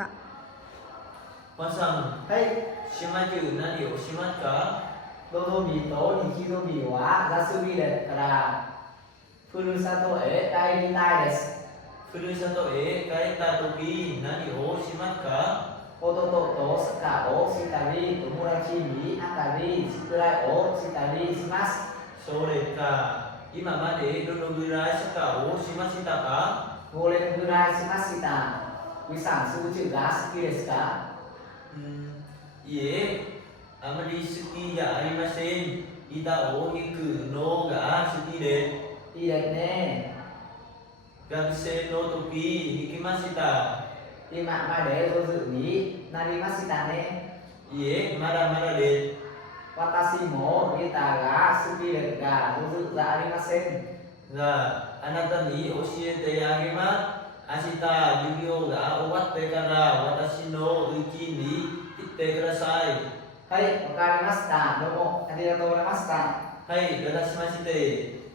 ば。マさん、はい。島中何をしますか？どぞびとにきぞびは休みですからふるさとへ帰りたいです。ふるさとへ帰った時何をしますか？弟とサッカーをしたり、友達に会ったり、宿題をしたりします。それか。今までどのぐらいサッカーをしましたか5年ぐらいしました。ウィさん、数字が好きですか？いえ、あまり好きじゃありません。板を引くのが好きです。いいですね。学生の時行きました。今まで上手になりましたね。いえ、まだまだです。私もギターが好きですが、上手じゃありません。じゃあ、あなたに教えてあげます。明日授業が終わってから私の家に行ってください。はい、わかりました。どうもありがとうございました。はい、どういたしまして。